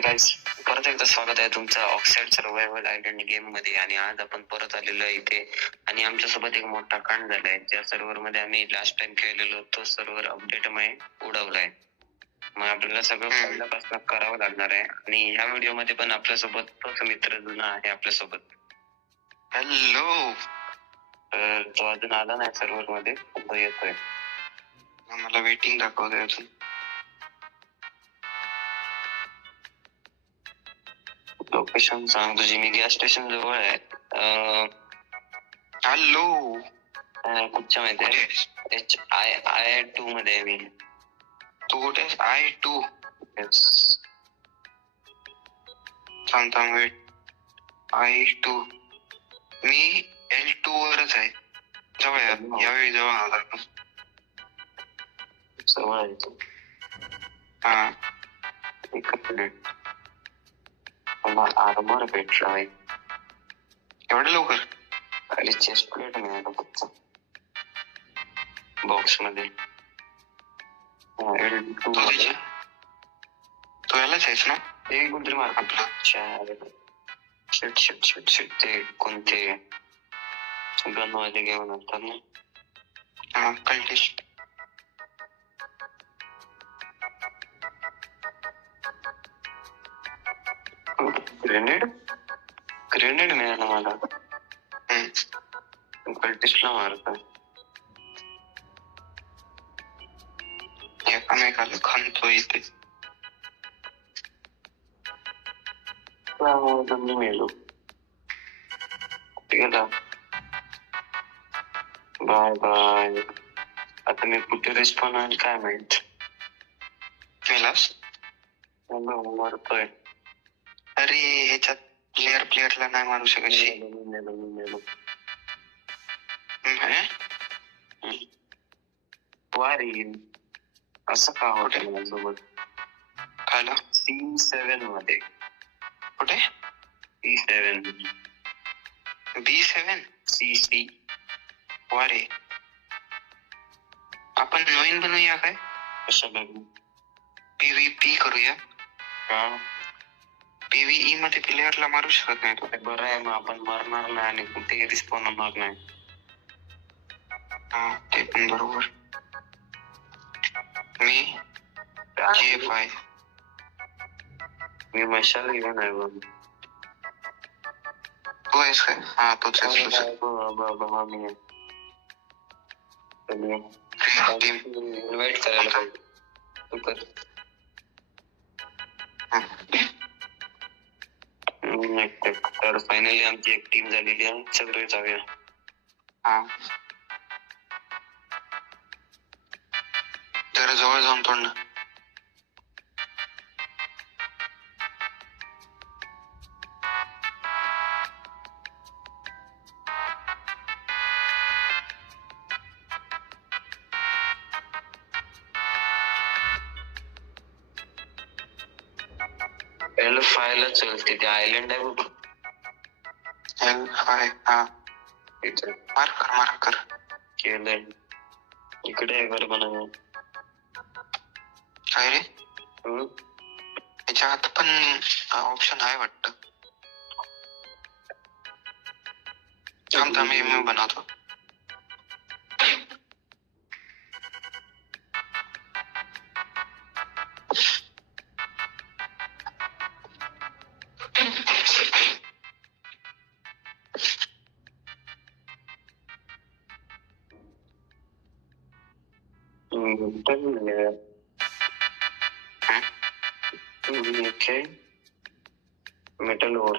तर गाईज परत एकदा स्वागत आहे तुमचं ऑक्साईड सर्व्हायव्हल आयलंड गेम मध्ये. आणि आज आपण परत आलेलो आहे इथे आणि आमच्यासोबत एक मोठा कांड झालाय. ज्या सर्व्हर मध्ये आम्ही लास्ट टाइम खेळलेलो तो सर्व्हर अपडेट मुळे उडवलाय. मग आपल्याला सगळं पहिल्यापासून करावं लागणार आहे. आणि ह्या व्हिडिओ मध्ये पण आपल्यासोबत तोच मित्र जुना आहे आपल्यासोबत. हॅलो. तो अजून आला नाही सर्व्हर मध्ये, तो येतोय. मला वेटिंग दाखवतोय अजून. लोकेशन सांग तुझी. मी गॅस स्टेशन जवळ आहे. हॅलो. कुठच्या माहिती आहे? HI2 मध्ये आहे मी. तू कुठे? I2. थांब वेट. I2. मी L2 वरच आहे. जवळ यावेळी जवळ आला. जवळ आहे तू? हा. एक मिनिट, मला आर्मर भेटला आहे. एवढं लवकर? खाली चेस्ट प्लेट मिळालं फक्त बॉक्स मध्ये. L2 मध्ये तो यालाच आहेस ना? ते कोणतरी मार्क आपला. Shit shit shit shit. ते कोणते गन वाले घेऊन असतात ना. हा, कल्टिस्ट. ग्रेनेड मिळाला मला. कल्टिस्टला मारतो. एकामेकाला खांतो इथे. मी मेलो. गेला. Bye bye. आता मी कुठे रिस्पॉन आहे काय माहित. मेलास? मारतोय. अरे ह्याच्यात प्लेअरला नाही मारू शकत. वारी असं का होतं माझ्यासोबत? खायला C7 मध्ये. कुठे? C7. B7? CC. वारे आपण नवीन बनवूया काय? कशाला? PvP करूया. का? PvE मध्ये प्लेअरला मारू शकत नाही तो. बरं आहे, मग आपण मरणार नाही आणि कुठेही रिस्पॉन होणार नाही. हा, ते पण बरोबर. मी J5. मी मशाल घेऊन आहे बघ. तू आहेस काय? हा, तोच आहेस. मी इन्व्हाइट करायला पाहिजे. तू कर. तर फायनली आमची एक टीम झालेली आहे. सगळे जाऊया. हा, जरा जवळ जाऊन तोड ना. L5 ला चलते. ते आयलंड आहे बघ. L5. हा, इथे मार्कर केलंय. इकडे आहे घर बनवून. काय रे? याच्यात पण ऑप्शन आहे वाटतं. मी बनवतो. Metal ore.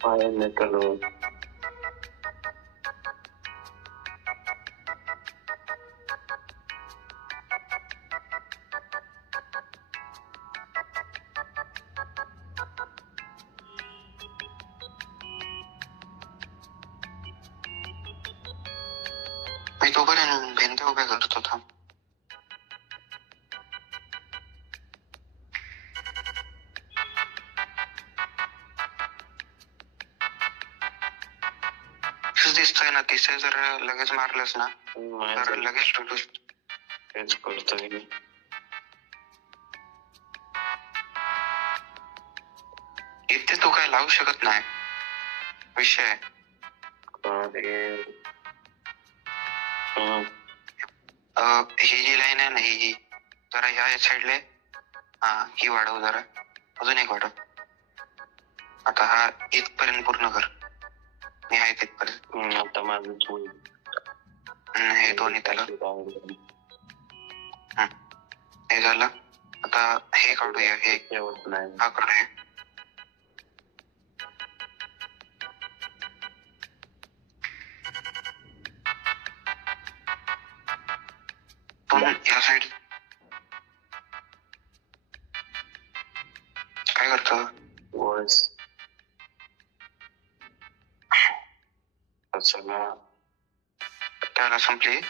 Fire metal ore. मी तोपर्यंत भिंत उभ्या करतो थांब. दिसतोय ना, तिसरे जर लगेच मारलंस ना तर लगेच तुटू. तेच करतोय. इथे तू काय लावू शकत नाही विषय. ही जी लाईन आहे ना, ही जरा ह्या साईडला हा, ही वाढव जरा, अजून एक वाढव. आता हा इथपर्यंत पूर्ण कर. मी आहे तिथपर्यंत. आता माझं हे दोन्ही त्याला हे झालं. आता हे काढूया, हे हा काढूया. या साईड काय करतो? त्याला संपली.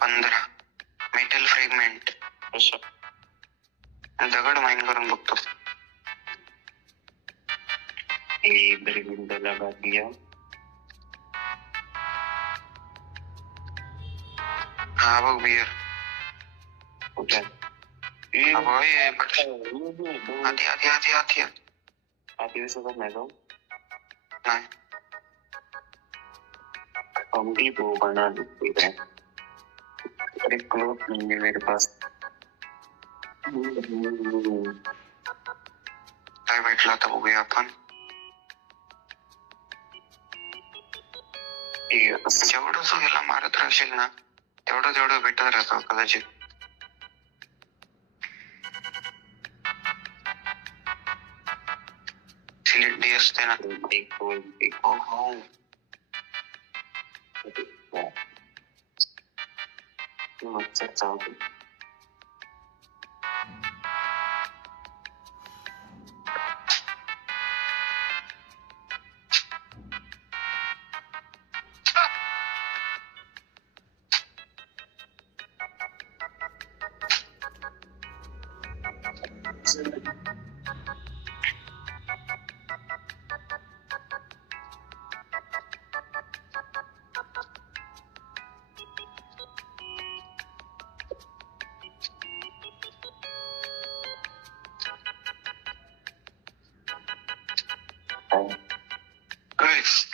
15 मेटल फ्रेगमेंट. दगड माइन करून बघतो. लगा दिया. हा बघ बियर. कुठे? आधी आधी आधी आधी आधी दिसत नाही तो. नाही अभी वो बना देती है. अरे क्लोथ नहीं है मेरे पास. काय भेटलं आता बघूया आपण. जेवढं तू याला मारत राहशील ना तेवढं तेवढं भेटत राहतो कदाचित. सिलेक्ट असते ना. हो मच्छर चावतो.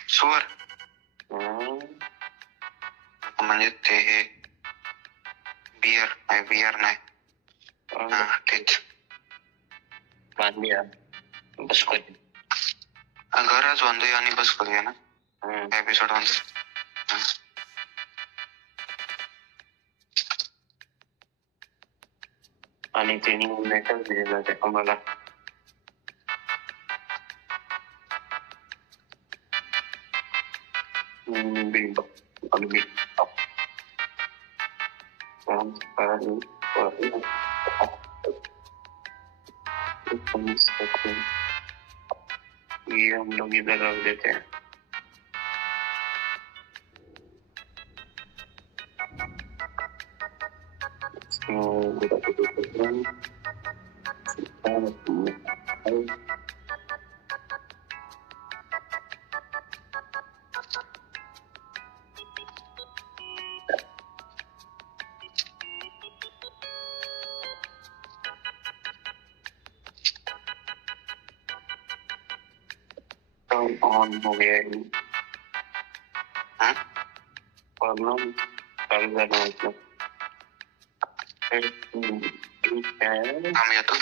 सुवर म्हणजे ते हे बियर नाही. तेच बांधूया, बस करूया. घरच बांधूया आणि बस करूया ना एपिसोड मध्ये. आणि त्यांनी मेटल दिलेलं ते आम्हाला. ये हम लोग इधर रख देते हैं. ऑन हो गया है. प्रॉब्लम सॉल्व झाला मतलब.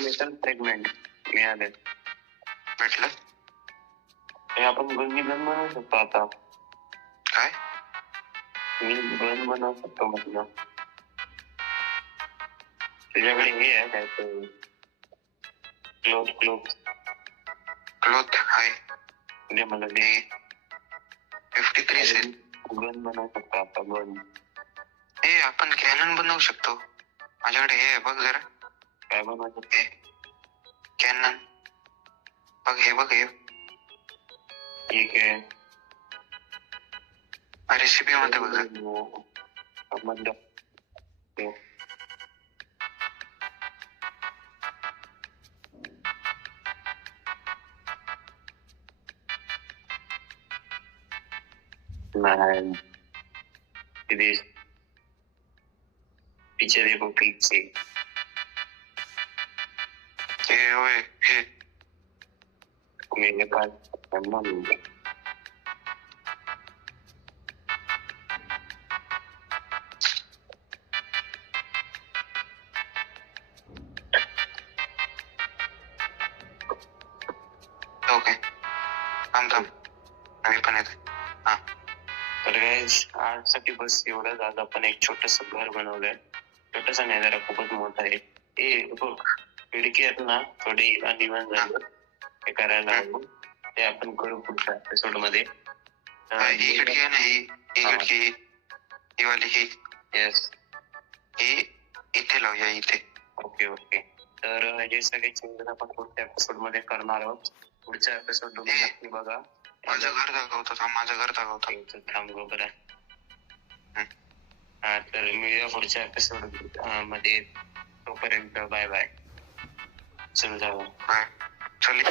मेटल फ्रेगमेंट मिळाले. भेटलं. हे आपण गन बनवू शकतो आता. काय? मी गन बनवू शकतो म्हटलं. तुझ्याकडे हे आहे काय ते क्लोथ आहे. म्हणजे मला ते 53 गन बनवू शकतो आता. गन हे आपण कॅनन बनवू शकतो. माझ्याकडे हे बघ जरा. काय बनवायचं? कॅनन बघ हे ठीक आहे. रेसिपी मध्ये बघ. म्हणजे नाही तिथे पीछे देखो पीछे हे होय हे मेरे पास म्हणून ओके थांब मी पण येते. तर guys, आजसाठी बस एवढंच. आज आपण एक छोटस घर बनवलंय. छोटस नाही, जरा खूपच मोठं आहे. बघ खिडकी आहेत ना, थोडी अनइवन झालं हे करायला हवं. ते आपण करू पुढच्या एपिसोड मध्ये. ही खिडकी आहे ना, ही खिडकी ही वाली ही येस ही इथे लावूया इथे. ओके. तर हे सगळे चेंजेस आपण पुढच्या एपिसोड मध्ये करणार आहोत. पुढच्या एपिसोड तुम्ही नक्की बघा. माझं घर दाखवतो थांब गो बरं. तर मिळूया पुढच्या एपिसोड मध्ये. तोपर्यंत बाय बाय. चल जाऊ. चल